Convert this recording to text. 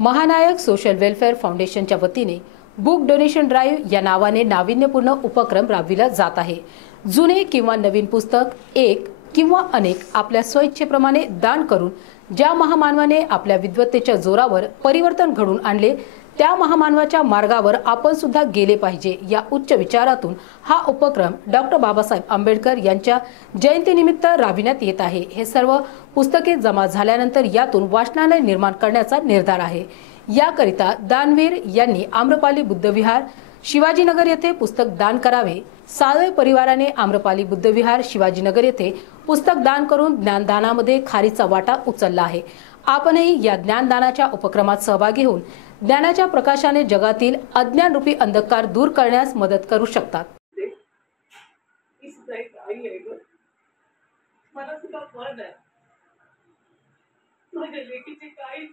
महानायक social welfare फाउंडेशनच्या वतीने बुक डोनेशन ड्राईव्ह या नावाने नाविन्यपूर्ण उपक्रम राबविला जात आहे। जुने किंवा नवीन पुस्तक, एक किंवा अनेक, आपल्या स्वइच्छेप्रमाणे दान करून ज्या महामानवाने आपल्या विद्वत्तेच्या जोरावर परिवर्तन घडवून आणले, त्या महामानवाच्या मार्गावर आपण सुद्धा गेले पाहिजे या उच्च विचारातून हा उपक्रम डॉक्टर बाबासाहेब आंबेडकर यांच्या जयंतीनिमित्त राबविण्यात येत आहे। हे सर्व पुस्तके जमा झाल्यानंतर यातून वाचनालय निर्माण करण्याचा निर्धार आहे। याकरिता दानवीर यांनी आम्रपाली बुद्धविहार शिवाजीनगर येथे पुस्तक दान करावे। साळवे परिवाराने आम्रपाली बुद्धविहार शिवाजीनगर येथे पुस्तक दान करून ज्ञानदानामध्ये खारीचा वाटा उचलला आहे। आपणही या ज्ञानदानाच्या उपक्रमात सहभागी होऊन ज्ञानाच्या प्रकाशाने जगातील अज्ञानरूपी अंधकार दूर करण्यास मदत करू शकतात। मला सुद्धा फळ द्या, माझ्या लेकीची काही